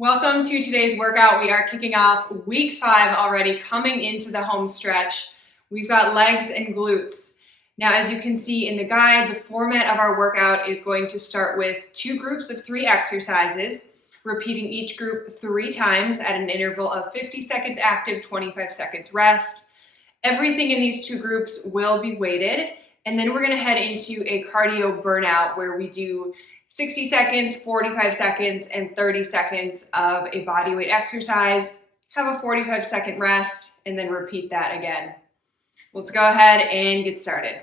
Welcome to today's workout. We are kicking off week 5 already, coming into the home stretch. We've got legs and glutes. Now, as you can see in the guide, the format of our workout is going to start with 2 groups of 3 exercises, repeating each group 3 times at an interval of 50 seconds active, 25 seconds rest. Everything in these 2 groups will be weighted, and then we're going to head into a cardio burnout where we do 60 seconds, 45 seconds, and 30 seconds of a bodyweight exercise, have a 45-second rest, and then repeat that again. Let's go ahead and get started.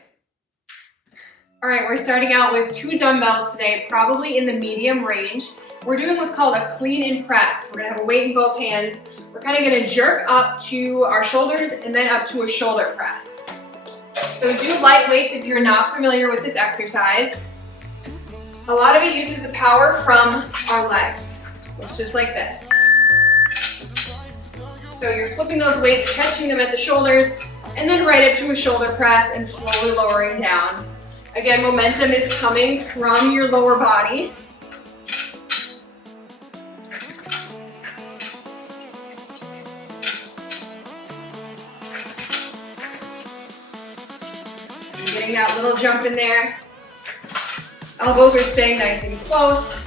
All right, we're starting out with 2 dumbbells today, probably in the medium range. We're doing what's called a clean and press. We're gonna have a weight in both hands. We're kind of gonna jerk up to our shoulders and then up to a shoulder press. So do light weights if you're not familiar with this exercise. A lot of it uses the power from our legs. It's just like this. So you're flipping those weights, catching them at the shoulders, and then right up to a shoulder press and slowly lowering down. Again, momentum is coming from your lower body. Getting that little jump in there. Elbows are staying nice and close.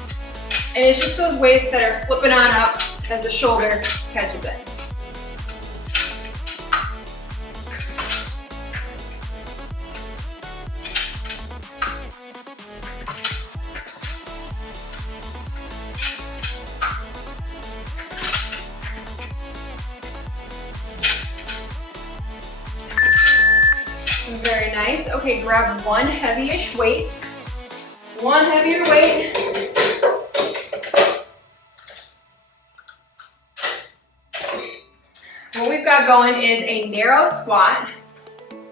And it's just those weights that are flipping on up as the shoulder catches it. Very nice. Okay, grab one heavy-ish weight. One heavier weight. What we've got going is a narrow squat.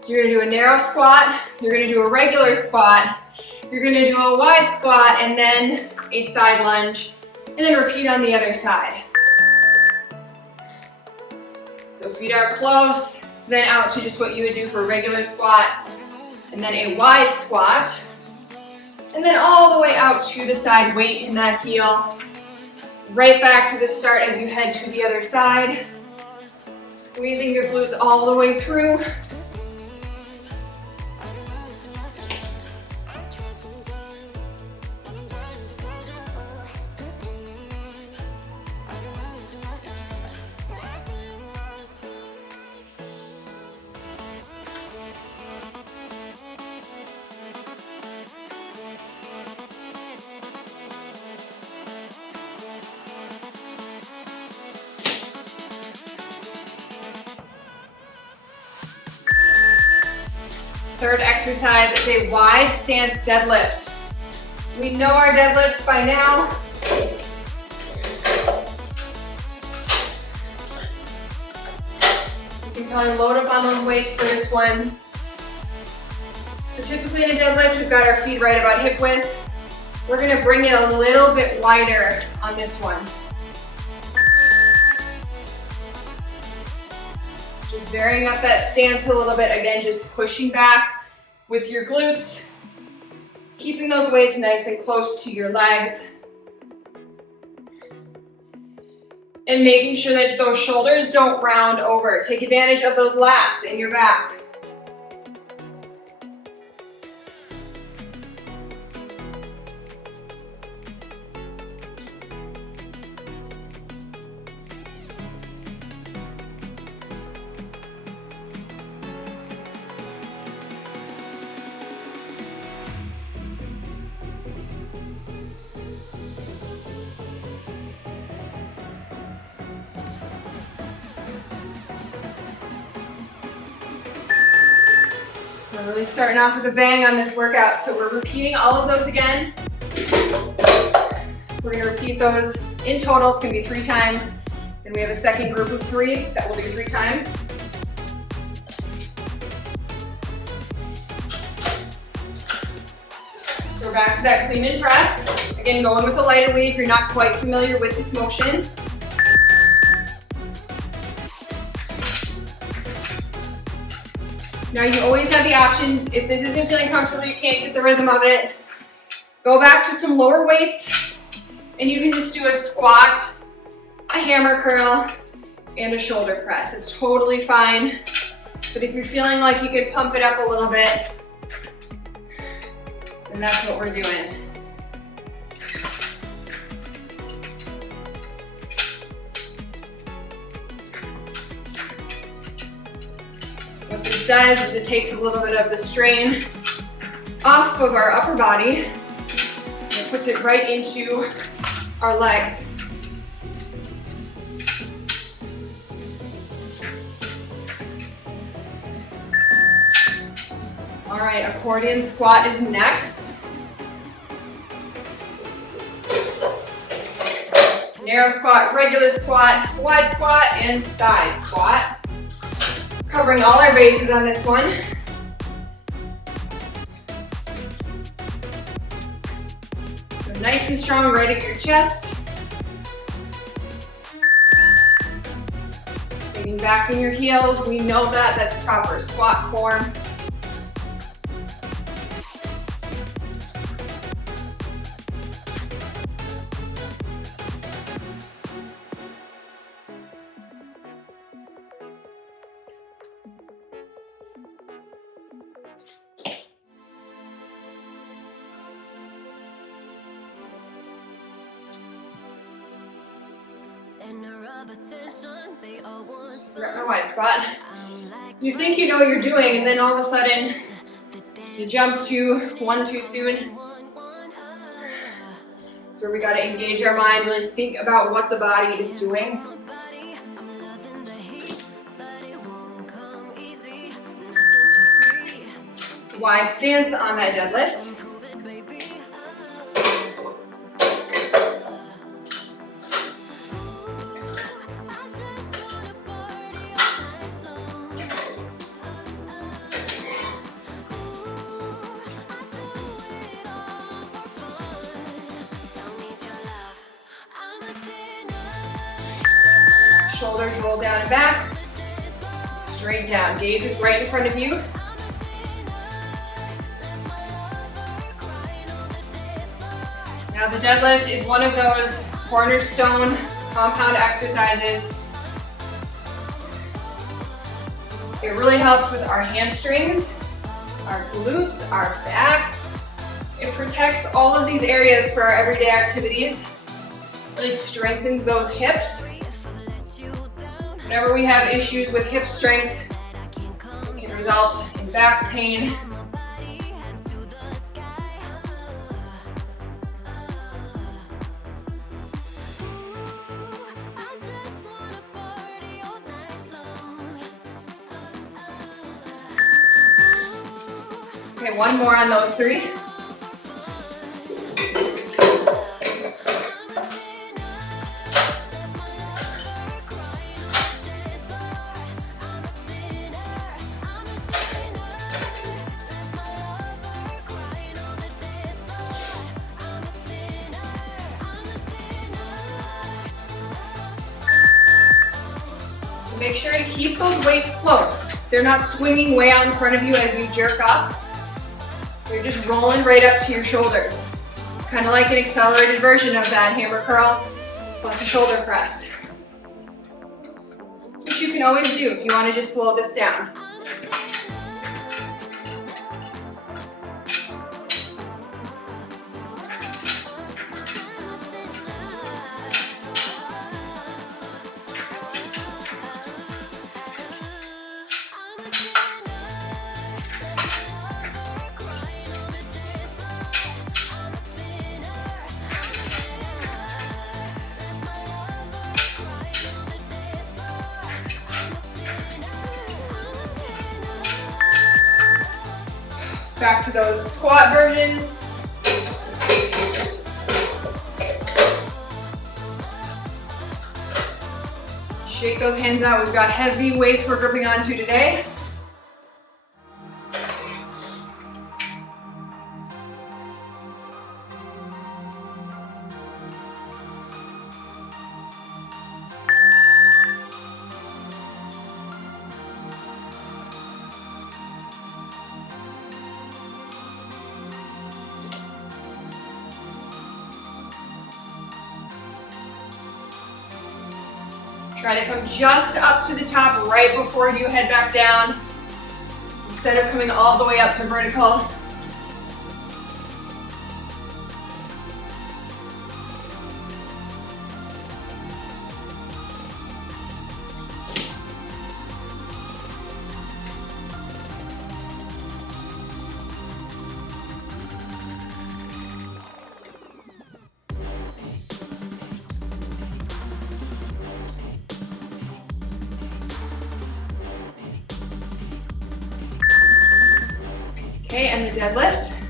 So you're gonna do a narrow squat, you're gonna do a regular squat, you're gonna do a wide squat, and then a side lunge, and then repeat on the other side. So feet are close, then out to just what you would do for a regular squat, and then a wide squat. And then all the way out to the side, weight in that heel. Right back to the start as you head to the other side. Squeezing your glutes all the way through. Third exercise is a wide stance deadlift. We know our deadlifts by now. You can probably load up on those weights for this one. So typically in a deadlift, we've got our feet right about hip width. We're gonna bring it a little bit wider on this one. Just varying up that stance a little bit. Again, just pushing back with your glutes, keeping those weights nice and close to your legs, and making sure that those shoulders don't round over. Take advantage of those lats in your back. We're really starting off with a bang on this workout, so we're repeating all of those again. We're going to repeat those in total. It's going to be 3 times. Then we have a second group of 3 that we'll do 3 times. So we're back to that clean and press. Again, going with a lighter weight if you're not quite familiar with this motion. Now you always have the option, if this isn't feeling comfortable, you can't get the rhythm of it, go back to some lower weights and you can just do a squat a hammer curl, and a shoulder press. It's totally fine. But if you're feeling like you could pump it up a little bit, then that's what we're doing. What this does is it takes a little bit of the strain off of our upper body and it puts it right into our legs. All right, accordion squat is next. Narrow squat, regular squat, wide squat, and side squat. Covering all our bases on this one. So nice and strong right at your chest. Sitting back in your heels, we know that, that's proper squat form. We're at my wide squat. You think you know what you're doing, and then all of a sudden, you jump to one too soon. That's where we gotta engage our mind, really think about what the body is doing. Wide stance on that deadlift. Shoulders roll down and back, straight down. Gaze is right in front of you. Now the deadlift is one of those cornerstone compound exercises. It really helps with our hamstrings, our glutes, our back. It protects all of these areas for our everyday activities. Really strengthens those hips. Whenever we have issues with hip strength, it can result in back pain. Okay, one more on those three. Make sure to keep those weights close. They're not swinging way out in front of you as you jerk up. They're just rolling right up to your shoulders. It's kind of like an accelerated version of that hammer curl plus a shoulder press, which you can always do if you want to just slow this down. Back to those squat versions. Shake those hands out. We've got heavy weights we're gripping onto today. Try to come just up to the top right before you head back down, instead of coming all the way up to vertical. Okay, and the deadlift.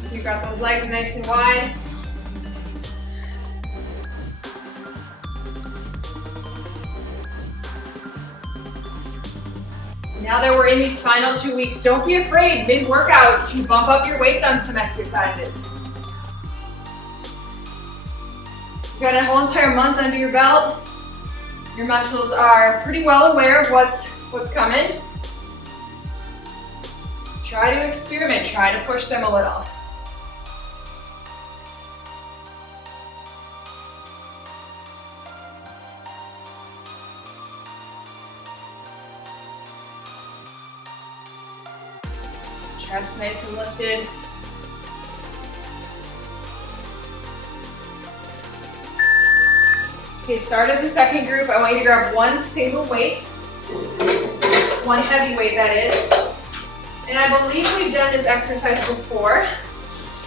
So you've got those legs nice and wide. Now that we're in these final 2 weeks, don't be afraid mid-workout to bump up your weights on some exercises. You've got a whole entire month under your belt. Your muscles are pretty well aware of what's coming. Try to experiment, try to push them a little. Chest nice and lifted. Okay, start of the second group. I want you to grab one single weight, one heavy weight that is. And I believe we've done this exercise before,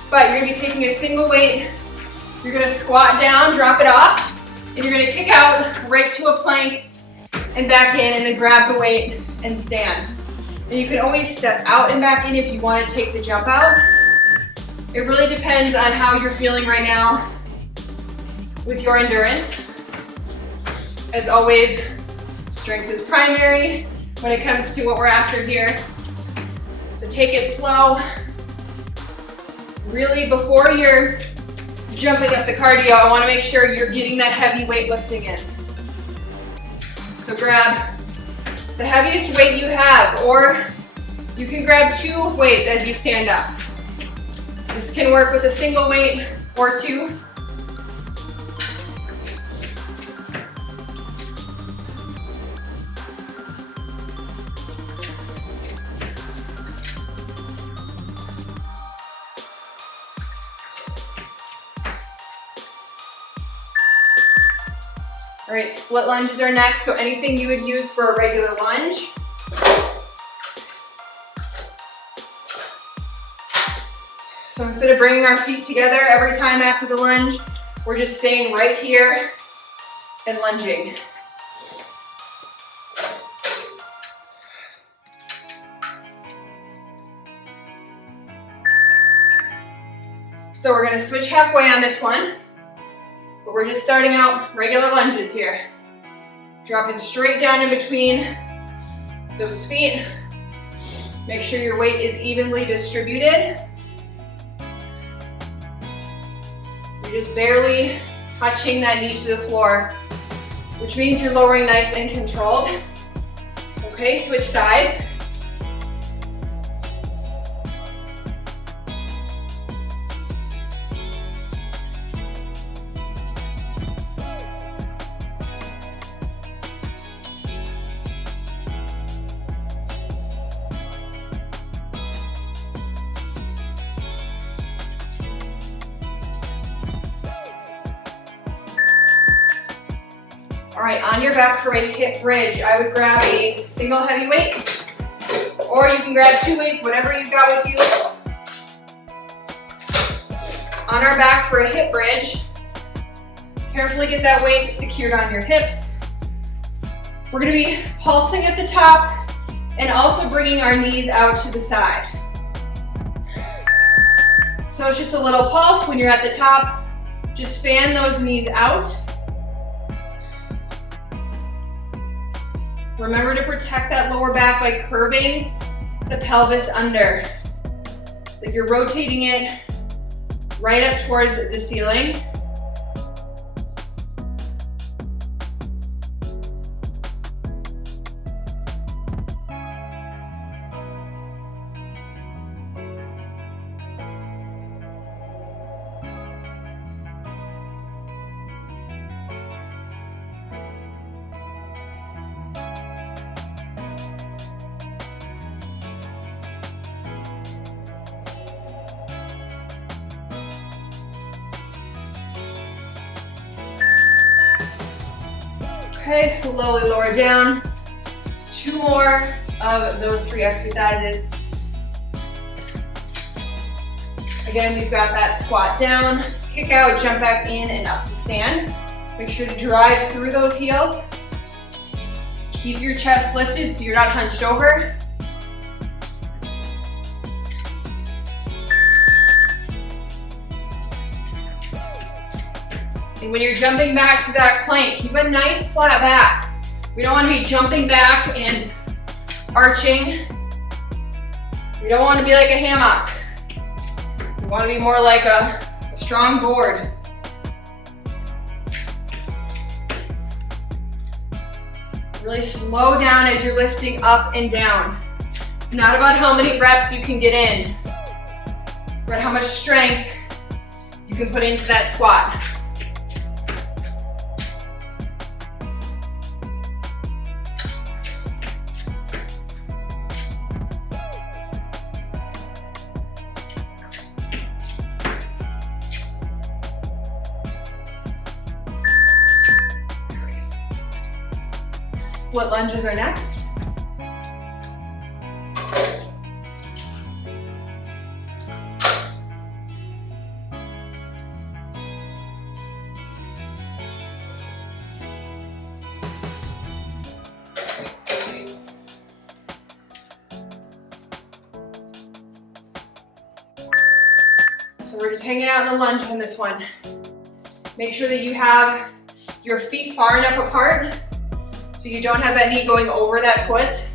but you're gonna be taking a single weight, you're gonna squat down, drop it off, and you're gonna kick out right to a plank and back in, and then grab the weight and stand. And you can always step out and back in if you want to take the jump out. It really depends on how you're feeling right now with your endurance. As always, strength is primary when it comes to what we're after here. So take it slow. Really, before you're jumping up the cardio, I want to make sure you're getting that heavy weight lifting in. So grab the heaviest weight you have, or you can grab 2 weights as you stand up. This can work with a single weight or 2. All right, split lunges are next, so anything you would use for a regular lunge. So instead of bringing our feet together every time after the lunge, we're just staying right here and lunging. So we're gonna switch halfway on this one. But we're just starting out regular lunges here. Dropping straight down in between those feet. Make sure your weight is evenly distributed. You're just barely touching that knee to the floor, which means you're lowering nice and controlled. Okay, switch sides. All right, on your back for a hip bridge, I would grab a single heavy weight, or you can grab 2 weights, whatever you've got with you. On our back for a hip bridge, carefully get that weight secured on your hips. We're gonna be pulsing at the top and also bringing our knees out to the side. So it's just a little pulse when you're at the top. Just fan those knees out. Remember to protect that lower back by curving the pelvis under. like you're rotating it right up towards the ceiling. Okay, slowly lower down. 2 more of those 3 exercises. Again, we've got that squat down, kick out, jump back in and up to stand. Make sure to drive through those heels. Keep your chest lifted so you're not hunched over. And when you're jumping back to that plank, keep a nice flat back. We don't want to be jumping back and arching. We don't want to be like a hammock. We want to be more like a strong board. Really slow down as you're lifting up and down. It's not about how many reps you can get in. It's about how much strength you can put into that squat. Split lunges are next. So we're just hanging out in a lunge on this one. Make sure that you have your feet far enough apart so you don't have that knee going over that foot.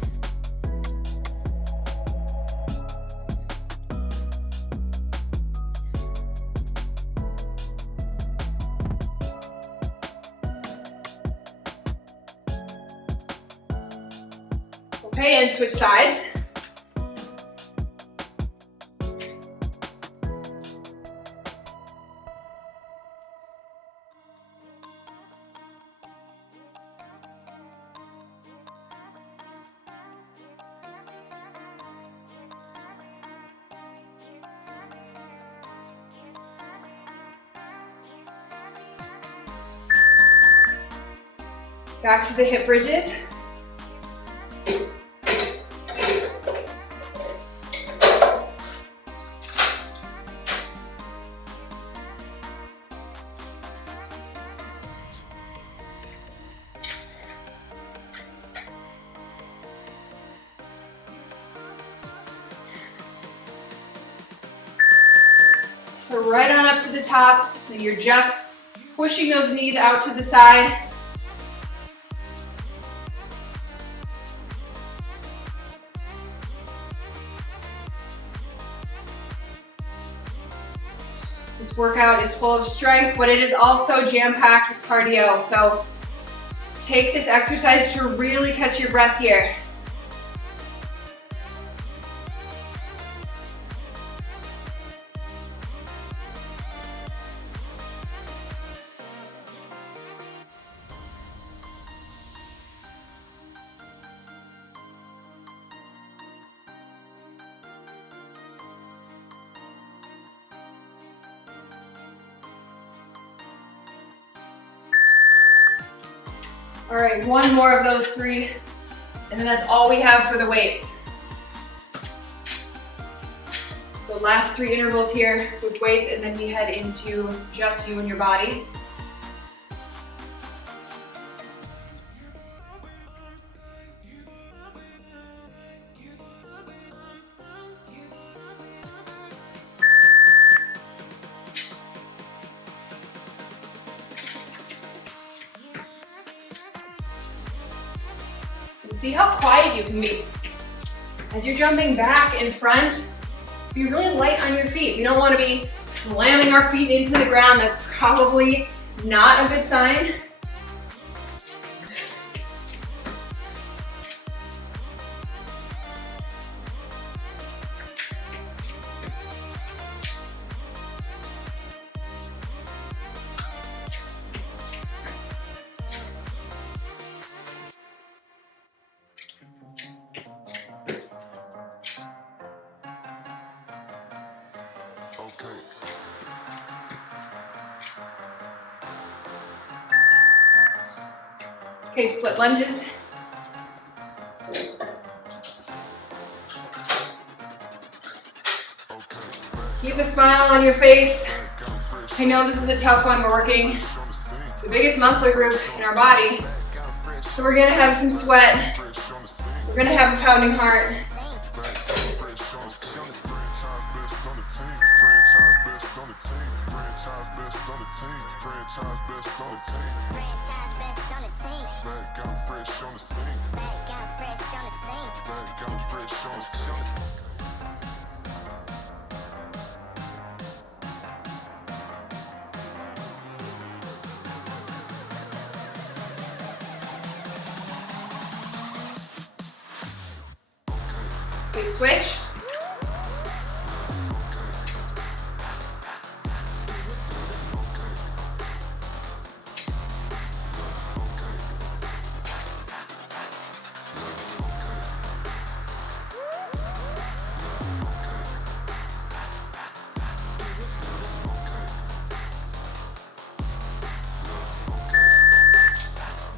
Okay, and switch sides. Back to the hip bridges. So right on up to the top, and you're just pushing those knees out to the side. This workout is full of strength, but it is also jam-packed with cardio. So take this exercise to really catch your breath here. All right, 1 more of those 3, and then that's all we have for the weights. So last 3 intervals here with weights, and then we head into just you and your body. See how quiet you can be. As you're jumping back and front, be really light on your feet. We don't want to be slamming our feet into the ground. That's probably not a good sign. Okay, split lunges. Keep a smile on your face. I know this is a tough one. We're working the biggest muscle group in our body. So we're gonna have some sweat. We're gonna have a pounding heart. Okay, switch.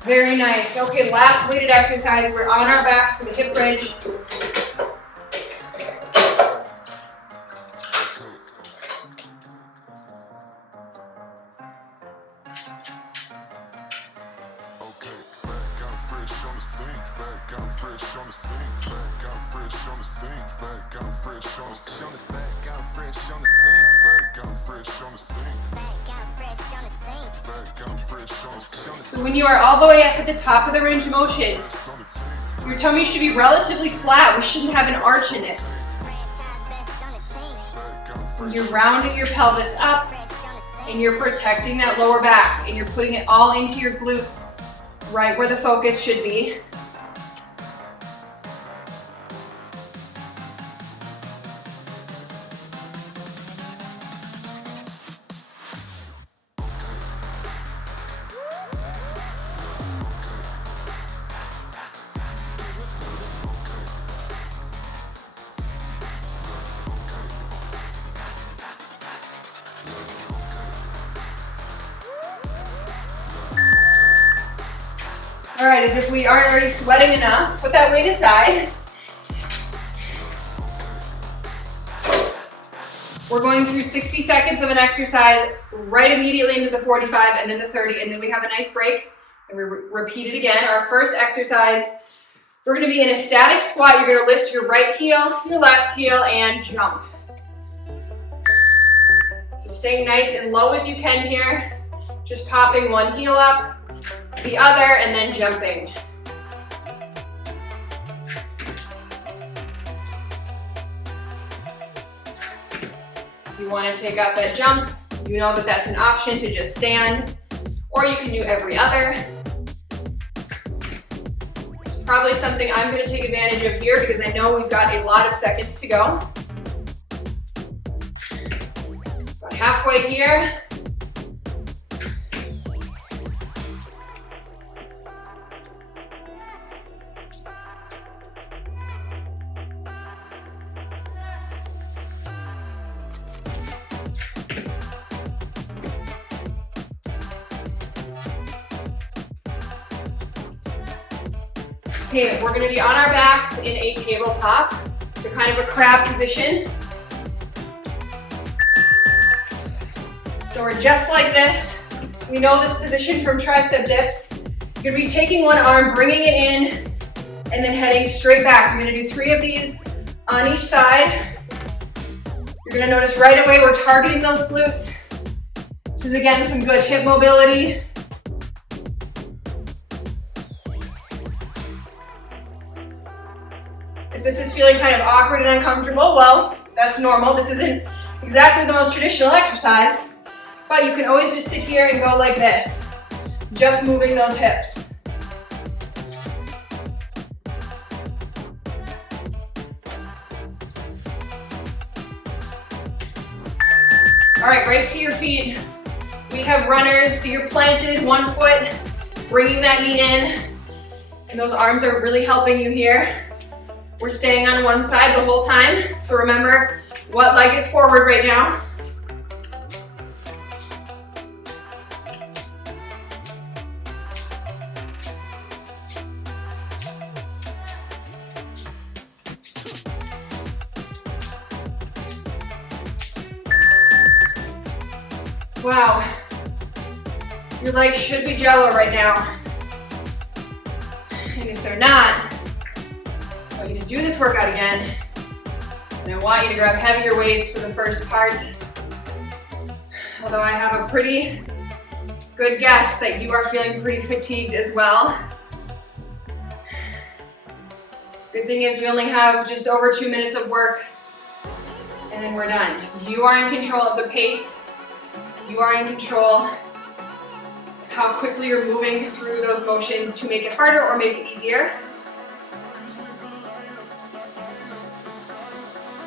Very nice. Okay, last weighted exercise. We're on our backs for the hip bridge. So when you are all the way up at the top of the range of motion, your tummy should be relatively flat. We shouldn't have an arch in it. When you're rounding your pelvis up and you're protecting that lower back and you're putting it all into your glutes, right where the focus should be. All right, as if we aren't already sweating enough, put that weight aside. We're going through 60 seconds of an exercise right immediately into the 45 and then the 30, and then we have a nice break and we repeat it again. Our first exercise, we're gonna be in a static squat. You're gonna lift your right heel, your left heel, and jump. So staying nice and low as you can here. Just popping one heel up, the other, and then jumping. If you want to take up that jump, you know that that's an option to just stand, or you can do every other. It's probably something I'm going to take advantage of here because I know we've got a lot of seconds to go. About halfway here. Okay, we're gonna be on our backs in a tabletop, so kind of a crab position. So we're just like this. We know this position from tricep dips. You're gonna be taking one arm, bringing it in, and then heading straight back. We're gonna do 3 of these on each side. You're gonna notice right away we're targeting those glutes. This is again some good hip mobility. If this is feeling kind of awkward and uncomfortable, well, That's normal. This isn't exactly the most traditional exercise, but you can always just sit here and go like this, just moving those hips. All right, right to your feet. We have runners, so you're planted, one foot, bringing that knee in, and those arms are really helping you here. We're staying on one side the whole time, so remember what leg is forward right now. Wow, your legs should be jello right now. And if they're not, I want you to do this workout again. And I want you to grab heavier weights for the first part. Although I have a pretty good guess that you are feeling pretty fatigued as well. Good thing is we only have just over 2 minutes of work and then we're done. You are in control of the pace. You are in control how quickly you're moving through those motions to make it harder or make it easier.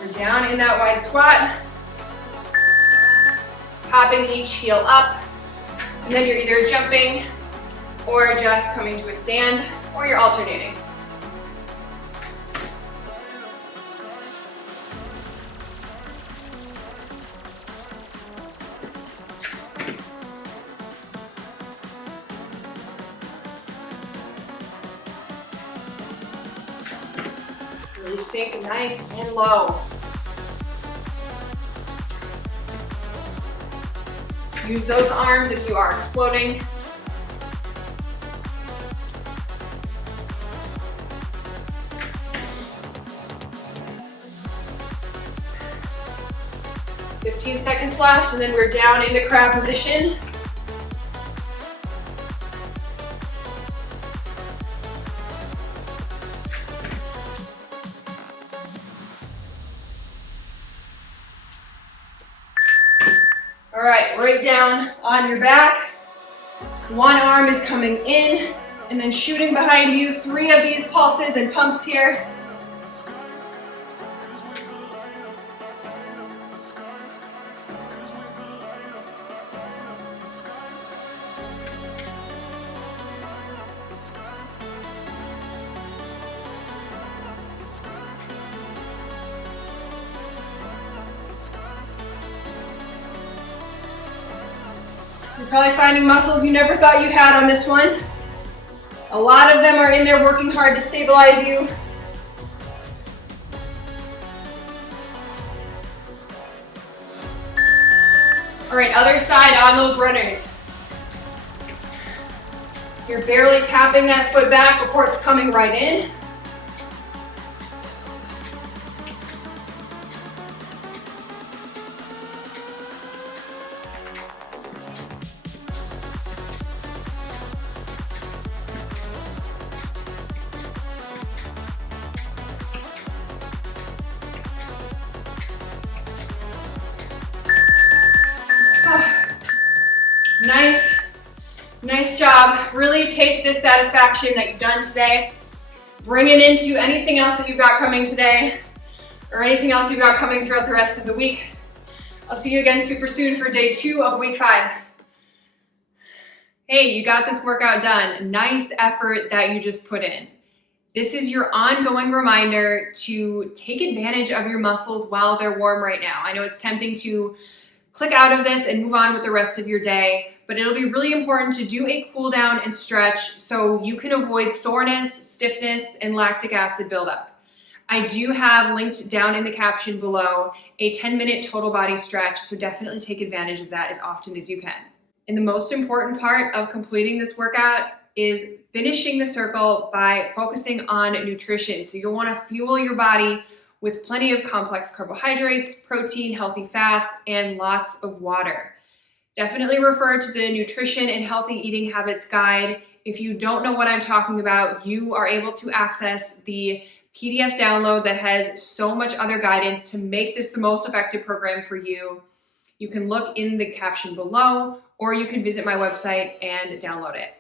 We're down in that wide squat, popping each heel up, and then you're either jumping or just coming to a stand, or you're alternating. Really sink nice and low. Use those arms if you are exploding. "15 seconds left, and then we're down in the crab position. All right, right down on your back. One arm is coming in and then shooting behind you. 3 of these pulses and pumps here. You're probably finding muscles you never thought you had on this one. A lot of them are in there working hard to stabilize you. All right, other side on those runners. You're barely tapping that foot back before it's coming right in. Nice job. Really take this satisfaction that you've done today, bring it into anything else that you've got coming today or anything else you've got coming throughout the rest of the week. I'll see you again super soon for day 2 of week 5. Hey, you got this workout done. Nice effort that you just put in. This is your ongoing reminder to take advantage of your muscles while they're warm right now. I know it's tempting to click out of this and move on with the rest of your day, but it'll be really important to do a cool down and stretch so you can avoid soreness, stiffness, and lactic acid buildup. I do have linked down in the caption below a 10-minute total body stretch, so definitely take advantage of that as often as you can. And the most important part of completing this workout is finishing the circle by focusing on nutrition. So you'll want to fuel your body with plenty of complex carbohydrates, protein, healthy fats, and lots of water. Definitely refer to the Nutrition and Healthy Eating Habits Guide. If you don't know what I'm talking about, you are able to access the PDF download that has so much other guidance to make this the most effective program for you. You can look in the caption below, or you can visit my website and download it.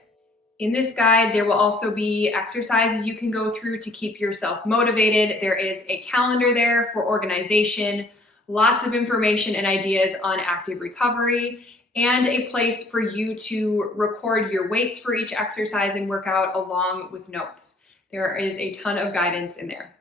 In this guide, there will also be exercises you can go through to keep yourself motivated. There is a calendar there for organization, lots of information and ideas on active recovery, and a place for you to record your weights for each exercise and workout along with notes. There is a ton of guidance in there.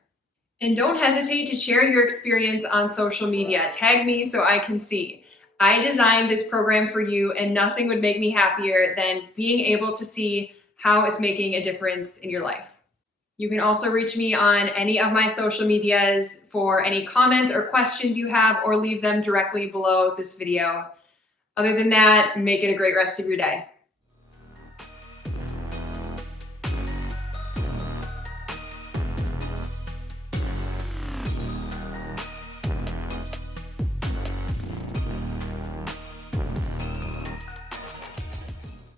And don't hesitate to share your experience on social media. Tag me so I can see. I designed this program for you, and nothing would make me happier than being able to see how it's making a difference in your life. You can also reach me on any of my social medias for any comments or questions you have, or leave them directly below this video. Other than that, make it a great rest of your day.